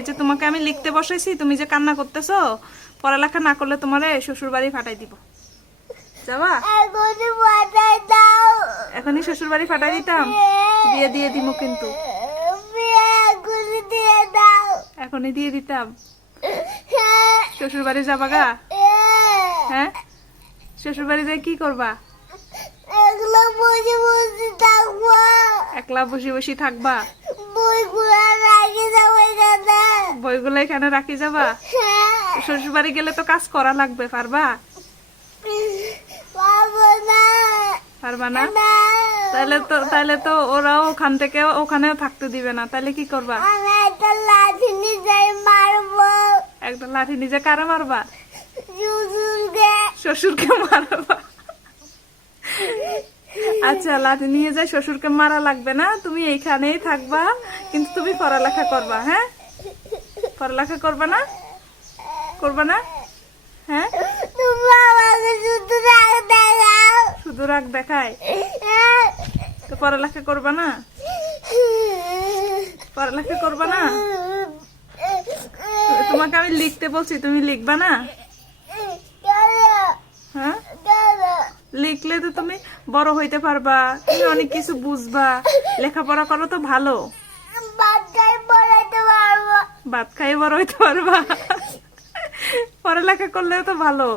এই যে তোমাকে আমি লিখতে বসাইছি, তুমি যে কান্না করতেছো, পড়ালেখা না করলে তোমারে শ্বশুর বাড়ি ফাটাই দিব। যাবা? এখনই শ্বশুর বাড়ি ফাটাই দিতাম, বিয়ে দিয়ে দিব কিন্তু, এখনই দিয়ে দিতাম। শ্বশুর বাড়ি যাবা গা? হ্যাঁ, শ্বশুর বাড়ি যাই কি করবা? একলা বসে বসে থাকবা? বইগুলো এখানে রাখি যাবা? শ্বশুর বাড়ি গেলে তো কাজ করা লাগবে, পারবা? পারবা না? তাহলে তো ওরাও ওখান থেকে ওখানেও থাকতে দিবে না, তাহলে কি করবা? একটা লাঠি নিজে কারে মারবা? শ্বশুরকে মারবা? আচ্ছা, লাঠি নিয়ে যাই, শ্বশুরকে মারা লাগবে না, তুমি এইখানেই থাকবা, কিন্তু তুমি পড়ালেখা করবা। হ্যাঁ, পড়ালেখা করবা না? করবা না? হ্যাঁ, শুধু রাগ দেখায় তো পড়ালেখা করবা না? পড়ালেখা করবা না? তোমাকে আমি লিখতে বলছি, তুমি লিখবা না? হ্যাঁ, লিখলে তো তুমি বড় হইতে পারবা, তুমি অনেক কিছু বুঝবা। লেখাপড়া করো তো ভালো, ভাত খাই বড় হইতে পারবা। পড়ালেখা করলেও তো ভালো।